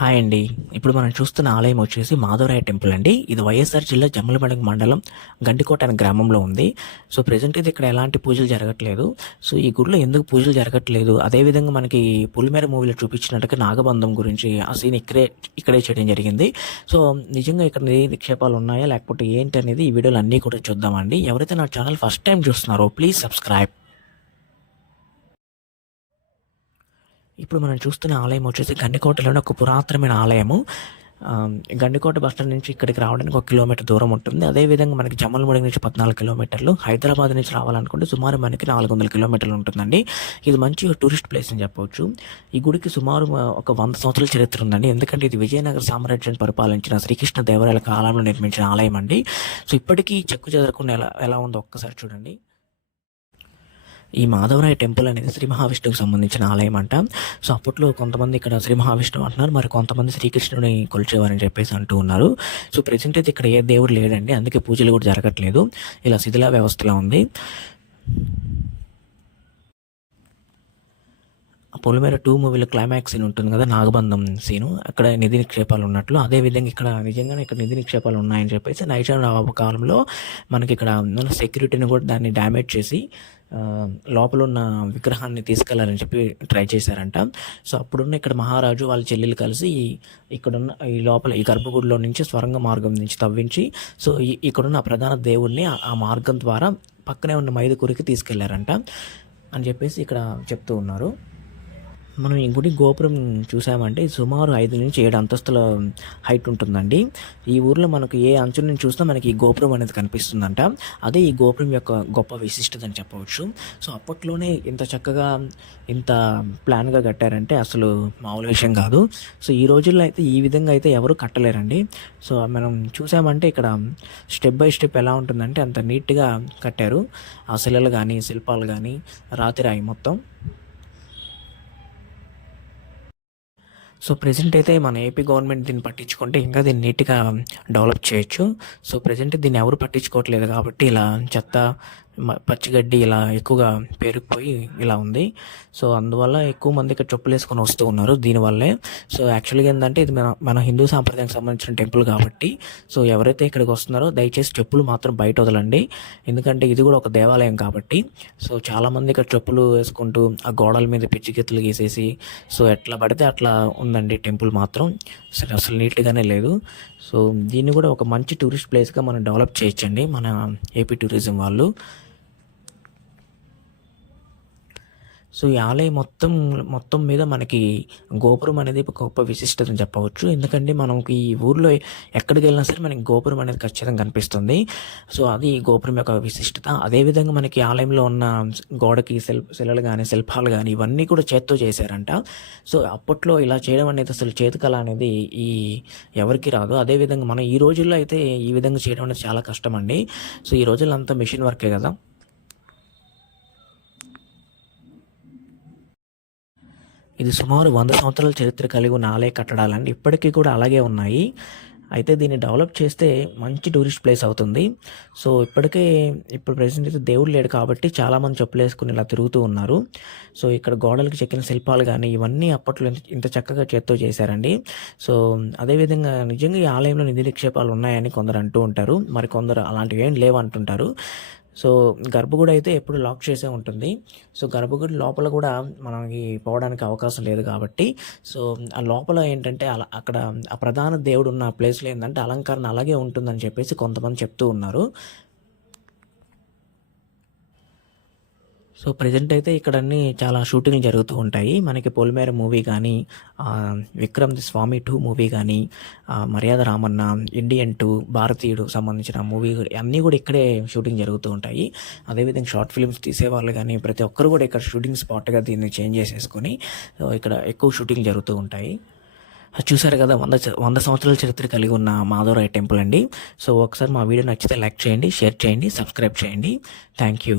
Hi అండి. ఇప్పుడు మనం చూస్తున్న ఆలయం వచ్చేసి మాధవరాయ టెంపుల్ అండి. ఇది వైఎస్ఆర్ జిల్లా జమ్మలమడగ మండలం గండికోట అనే గ్రామంలో ఉంది. సో ప్రజెంట్ అయితే ఇక్కడ ఎలాంటి పూజలు జరగట్లేదు. సో ఈ గుడిలో ఎందుకు పూజలు జరగట్లేదు? అదేవిధంగా మనకి పులిమేర మూవీలో చూపించినట్టుగా నాగబంధం గురించి ఆ సీన్ ఇక్కడే ఇక్కడే చేయడం జరిగింది. సో నిజంగా ఇక్కడ నిక్షేపాలు ఉన్నాయా? లేకపోతే ఏంటి అనేది ఈ వీడియోలు అన్నీ కూడా చూద్దామండి. ఎవరైతే నా ఛానల్ ఫస్ట్ టైం చూస్తున్నారో ప్లీజ్ సబ్స్క్రైబ్ ఇప్పుడు మనం చూస్తున్న ఆలయం వచ్చేసి గండికోటలోని ఒక పురాతనమైన ఆలయము. గండికోట బస్ స్టాండ్ నుంచి ఇక్కడికి రావడానికి ఒక కిలోమీటర్ దూరం ఉంటుంది. అదేవిధంగా మనకి జమ్మలమూడి నుంచి పద్నాలుగు కిలోమీటర్లు హైదరాబాద్ నుంచి రావాలనుకుంటే సుమారు మనకి నాలుగు వందల కిలోమీటర్లు ఉంటుందండి. ఇది మంచి టూరిస్ట్ ప్లేస్ అని చెప్పవచ్చు ఈ గుడికి సుమారు ఒక వంద సంవత్సరాల చరిత్ర ఉందండి. ఎందుకంటే ఇది విజయనగర సామ్రాజ్యాన్ని పరిపాలించిన శ్రీకృష్ణ దేవరాయల కాలంలో నిర్మించిన ఆలయం అండి. సో ఇప్పటికీ చెక్కు చెదరకుండా ఎలా ఎలా ఉందో ఒక్కసారి చూడండి. ఈ మాధవరాయ టెంపుల్ అనేది శ్రీ మహావిష్ణువుకి సంబంధించిన ఆలయం అంట. సో అప్పట్లో కొంతమంది ఇక్కడ శ్రీ మహావిష్ణువు అంటున్నారు మరి కొంతమంది శ్రీకృష్ణుని కొలిచేవారని చెప్పేసి అంటూ ఉన్నారు. సో ప్రజెంట్ అయితే ఇక్కడ ఏ దేవుడు లేడండి అందుకే పూజలు కూడా జరగట్లేదు. ఇలా శిథిల వ్యవస్థలో ఉంది. పొలిమేర టూ మూవీలో క్లైమాక్స్ సీన్ ఉంటుంది కదా నాగబంధం సీను అక్కడ నిధి నిక్షేపాలు ఉన్నట్లు. అదే విధంగా ఇక్కడ నిజంగానే ఇక్కడ నిధి నిక్షేపాలు ఉన్నాయని చెప్పేసి నైజాం కాలంలో మనకి ఇక్కడ సెక్యూరిటీని కూడా దాన్ని డ్యామేజ్ చేసి లోపల ఉన్న విగ్రహాన్ని తీసుకెళ్ళాలని చెప్పి ట్రై చేశారంట. సో అప్పుడున్న ఇక్కడ మహారాజు వాళ్ళ చెల్లెలు కలిసి ఇక్కడున్న ఈ లోపల ఈ గర్భగుడిలో నుంచి స్వరంగ మార్గం నుంచి తవ్వించి సో ఈ ఇక్కడున్న ప్రధాన దేవుణ్ణి ఆ- ఆ మార్గం ద్వారా పక్కనే ఉన్న మైదుకూరికి తీసుకెళ్ళారంట అని చెప్పేసి ఇక్కడ చెప్తూ ఉన్నారు. మనం ఈ గుడి గోపురం చూసామంటే సుమారు ఐదు నుంచి ఏడు అంతస్తుల హైట్ ఉంటుందండి. ఈ ఊర్లో మనకు ఏ అంచు నుంచి చూసినా మనకి ఈ గోపురం అనేది కనిపిస్తుందంట. అదే ఈ గోపురం యొక్క గొప్ప విశిష్టత అని చెప్పవచ్చు. సో అప్పట్లోనే ఇంత చక్కగా ఇంత ప్లాన్గా కట్టారంటే అసలు మామూలు విషయం కాదు. సో ఈ రోజుల్లో అయితే ఈ విధంగా అయితే ఎవరు కట్టలేరండి. సో మనం చూసామంటే ఇక్కడ స్టెప్ బై స్టెప్ ఎలా ఉంటుందంటే అంత నీట్గా కట్టారు. ఆ శిలలు కానీ శిల్పాలు కానీ రాతిరాయి మొత్తం. సో ప్రజెంట్ అయితే మన ఏపీ గవర్నమెంట్ దీన్ని పట్టించుకుంటే ఇంకా దీన్ని నీట్గా డెవలప్ చేయొచ్చు. సో ప్రజెంట్ దీన్ని ఎవరు పట్టించుకోవట్లేదు కాబట్టి ఇలా చెత్త పచ్చిగడ్డి ఇలా ఎక్కువగా పేరుకుపోయి ఇలా ఉంది. సో అందువల్ల ఎక్కువ మంది ఇక్కడ చెప్పులు వేసుకొని వస్తూ ఉన్నారు దీనివల్లే. సో యాక్చువల్గా ఏంటంటే ఇది మన మన హిందూ సాంప్రదాయానికి సంబంధించిన టెంపుల్ కాబట్టి. సో ఎవరైతే ఇక్కడికి వస్తున్నారో దయచేసి చెప్పులు మాత్రం బయట వదలండి. ఎందుకంటే ఇది కూడా ఒక దేవాలయం కాబట్టి. సో చాలామంది ఇక్కడ చెప్పులు వేసుకుంటూ ఆ గోడల మీద పిచ్చిగెత్తులు గీసేసి సో ఎట్లా పడితే అట్లా ఉందండి టెంపుల్ మాత్రం. అసలు అసలు నీట్గానే లేదు. సో దీన్ని కూడా ఒక మంచి టూరిస్ట్ ప్లేస్గా మనం డెవలప్ చేయొచ్చండి మన ఏపీ టూరిజం వాళ్ళు. సో ఈ ఆలయం మొత్తం మొత్తం మీద మనకి గోపురం అనేది ఒక గొప్ప విశిష్టత చెప్పవచ్చు. ఎందుకంటే మనకి ఈ ఊర్లో ఎక్కడికి వెళ్ళినా సరే మనకి గోపురం అనేది ఖచ్చితంగా కనిపిస్తుంది. సో అది ఈ గోపురం యొక్క విశిష్టత. అదేవిధంగా మనకి ఆలయంలో ఉన్న గోడకి శిల్ శిలలు కానీ శిల్పాలు కానీ ఇవన్నీ కూడా చేత్తో చేశారంట. సో అప్పట్లో ఇలా చేయడం అనేది అసలు చేతికళ అనేది ఈ ఎవరికి రాదు. అదేవిధంగా మనం ఈ రోజుల్లో అయితే ఈ విధంగా చేయడం అనేది చాలా కష్టం అండి సో ఈ రోజుల్లో అంతా మిషన్ వర్కే కదా. ఇది సుమారు వంద సంవత్సరాల చరిత్ర కలిగి ఉన్న ఆలయ కట్టడాలండి ఇప్పటికీ కూడా అలాగే ఉన్నాయి. అయితే దీన్ని డెవలప్ చేస్తే మంచి టూరిస్ట్ ప్లేస్ అవుతుంది. సో ఇప్పటికే ఇప్పుడు ప్రెసెంట్ అయితే దేవుడు లేడు కాబట్టి చాలామంది చెప్పులు వేసుకుని ఇలా తిరుగుతూ ఉన్నారు. సో ఇక్కడ గోడలకు చెక్కిన శిల్పాలు కానీ ఇవన్నీ అప్పట్లో ఇంత- చక్కగా చేత్తో చేశారండి. సో అదేవిధంగా నిజంగా ఈ ఆలయంలో నిధి నిక్షేపాలు ఉన్నాయని కొందరు అంటూ ఉంటారు. మరి కొందరు అలాంటివి ఏం లేవంటుంటారు. సో గర్భగుడి అయితే ఎప్పుడు లాక్ చేసే ఉంటుంది. సో గర్భగుడి లోపల కూడా మనకి పోవడానికి అవకాశం లేదు కాబట్టి సో ఆ లోపల ఏంటంటే అలా అక్కడ ఆ ప్రధాన దేవుడు ఉన్న ప్లేస్లో ఏంటంటే అలంకరణ అలాగే ఉంటుందని చెప్పేసి కొంతమంది చెప్తూ ఉన్నారు. సో ప్రజెంట్ అయితే ఇక్కడ అన్ని చాలా షూటింగ్లు జరుగుతూ ఉంటాయి. మనకి పొలిమేర మూవీ కానీ విక్రమ్ ది స్వామి టూ మూవీ కానీ మర్యాద రామన్న ఇండియన్ టూ భారతీయుడు సంబంధించిన మూవీ అన్నీ కూడా ఇక్కడే షూటింగ్ జరుగుతూ ఉంటాయి. అదేవిధంగా షార్ట్ ఫిల్మ్స్ తీసేవాళ్ళు కానీ ప్రతి ఒక్కరు కూడా ఇక్కడ షూటింగ్ స్పాట్గా దీన్ని చేంజ్ చేసేసుకొని సో ఇక్కడ ఎక్కువ షూటింగ్ జరుగుతూ ఉంటాయి. చూసారు కదా వంద వంద సంవత్సరాల చరిత్ర కలిగి ఉన్న మాధవరాయ టెంపుల్ అండి. సో ఒకసారి మా వీడియో నచ్చితే లైక్ చేయండి షేర్ చేయండి సబ్స్క్రైబ్ చేయండి. Thank you